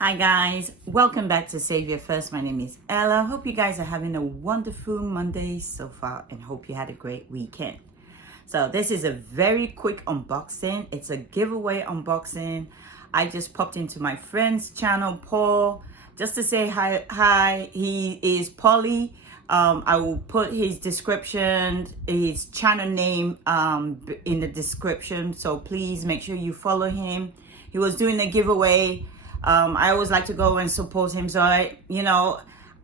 Hi guys, welcome back to Save Here First. My name is Ella. Hope you guys are having a wonderful Monday so far and hope you had a great weekend. So this is a very quick unboxing. It's a giveaway unboxing. I just popped into my friend's channel, Paul, just to say hi. He is Polly. I will put his description, his channel name in the description. So please make sure you follow him. He was doing a giveaway. I always like to go and support him. So I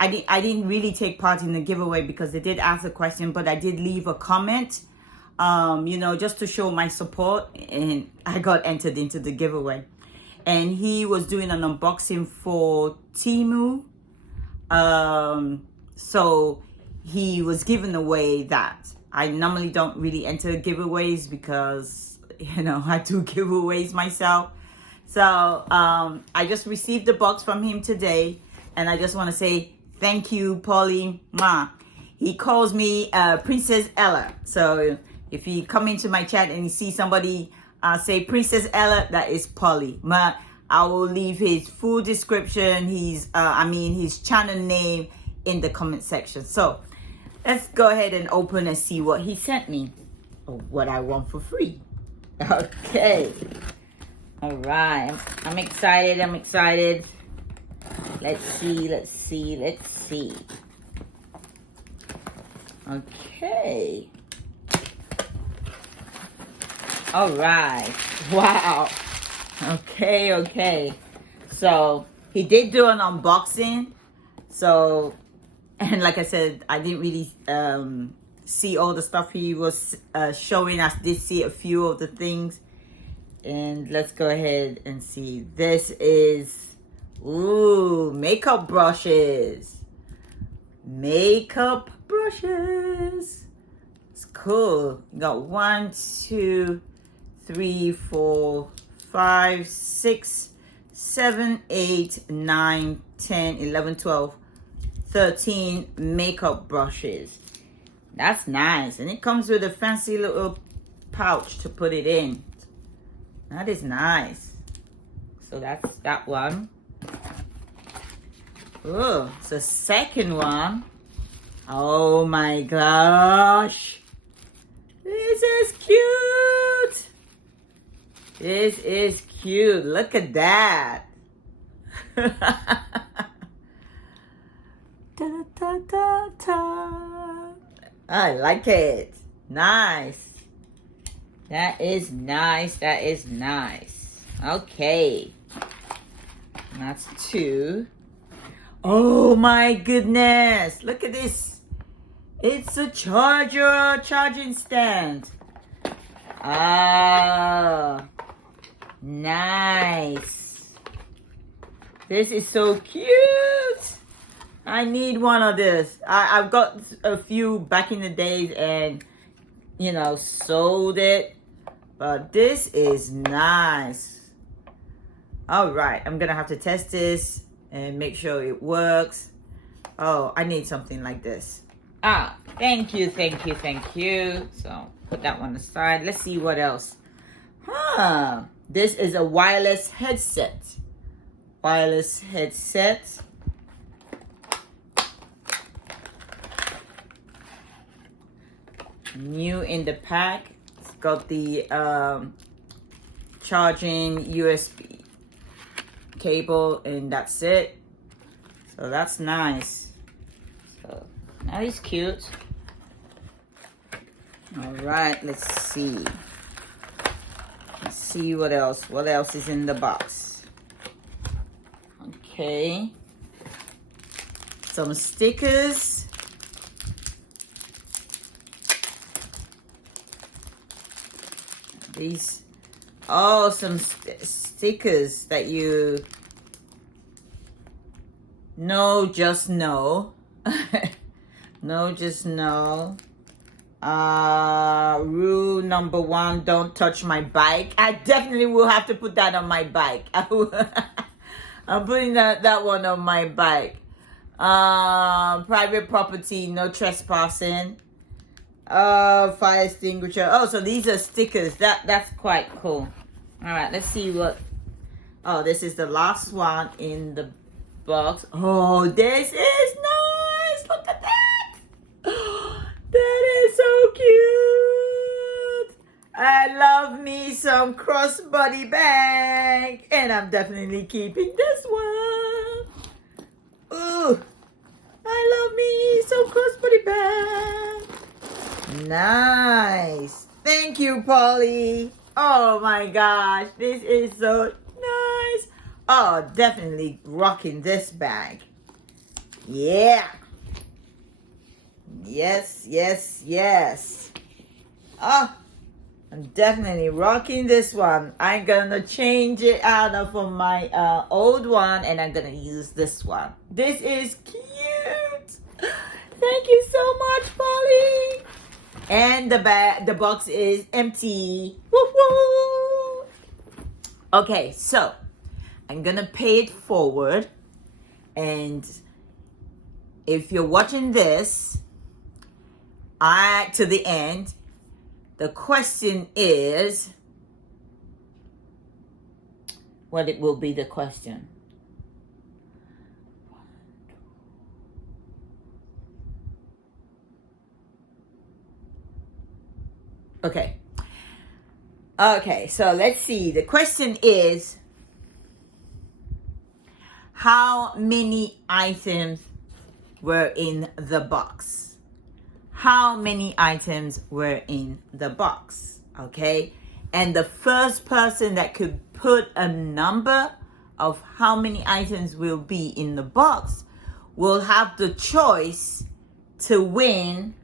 didn't really take part in the giveaway because they did ask a question, but I did leave a comment, just to show my support, and I got entered into the giveaway. And he was doing an unboxing for Temu. So he was giving away that. I normally don't really enter giveaways because, I do giveaways myself. So I just received the box from him today, and I just want to say thank you, Polly. He calls me Princess Ella. So if you come into my chat and you see somebody say Princess Ella, that is Polly. I will leave his full description, his channel name in the comment section. So let's go ahead and open and see what he sent me, or what I want for free. Okay. All right, I'm excited. Let's see. Okay. All right. Wow. Okay. So he did do an unboxing. So, and like I said, I didn't really see all the stuff he was showing. I did see a few of the things. And let's go ahead and see. This is, makeup brushes. Makeup brushes. It's cool. You got 1, 2, 3, 4, 5, 6, 7, 8, 9, 10, 11, 12, 13 makeup brushes. That's nice. And it comes with a fancy little pouch to put it in. That is nice. So that's that one. Oh, it's the second one. Oh my gosh. This is cute. Look at that. Da, da, da, da. I like it. Nice. That is nice. Okay. That's 2. Oh my goodness. Look at this. It's a charging stand. Ah, nice. This is so cute. I need one of this. I've got a few back in the days and sold it, but this is nice. All right, I'm gonna have to test this and make sure it works. Oh, I need something like this. Thank you. So put that one aside. Let's see what else. This is a wireless headset. New in the pack. It's got the charging USB cable, and that's it. So that's nice. So that is cute. All right, let's see what else is in the box. Okay, some stickers. These, some stickers that you know, just know. Just know. Rule number 1, don't touch my bike. I definitely will have to put that on my bike. I'm putting that one on my bike. Private property, no trespassing. Fire extinguisher. Oh, so these are stickers. That's quite cool. All right, let's see what Oh, this is the last one in the box. Oh, this is nice. Look at that. That is so cute. I love me some crossbody bag. And I'm definitely keeping this one. Ooh, I love me some crossbody bag. Nice. Thank you, Polly. Oh my gosh, this is so nice. Oh, definitely rocking this bag. Yeah. Yes, yes, yes. Oh, I'm definitely rocking this one. I'm gonna change it out of my old one, and I'm gonna use this one. This is cute. Thank you so much, Polly. And the box is empty. Woo woo. Okay, so I'm gonna pay it forward, and if you're watching this to the end, the question is, what it will be the question? Okay. Okay, so let's see. The question is, how many items were in the box? How many items were in the box? Okay. And the first person that could put a number of how many items will be in the box will have the choice to win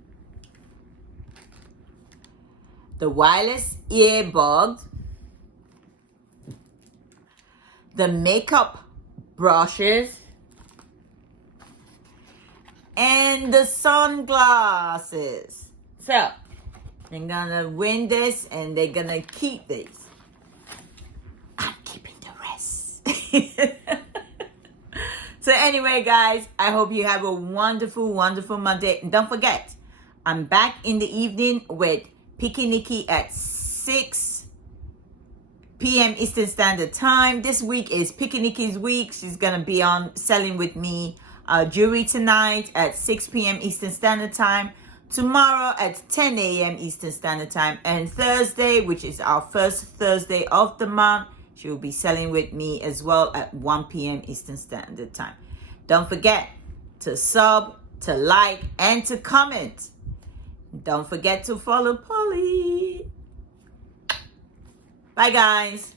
the wireless earbuds, the makeup brushes, and the sunglasses. So they're gonna win this, and they're gonna keep these. I'm keeping the rest. So anyway, guys, I hope you have a wonderful, wonderful Monday. And don't forget, I'm back in the evening with Picky Nikki at 6 p.m. Eastern Standard Time. This week is Picky Nikki's week. She's going to be on selling with me jewelry tonight at 6 p.m. Eastern Standard Time. Tomorrow at 10 a.m. Eastern Standard Time. And Thursday, which is our first Thursday of the month, she will be selling with me as well at 1 p.m. Eastern Standard Time. Don't forget to sub, to like, and to comment. Don't forget to follow Polly. Bye, guys.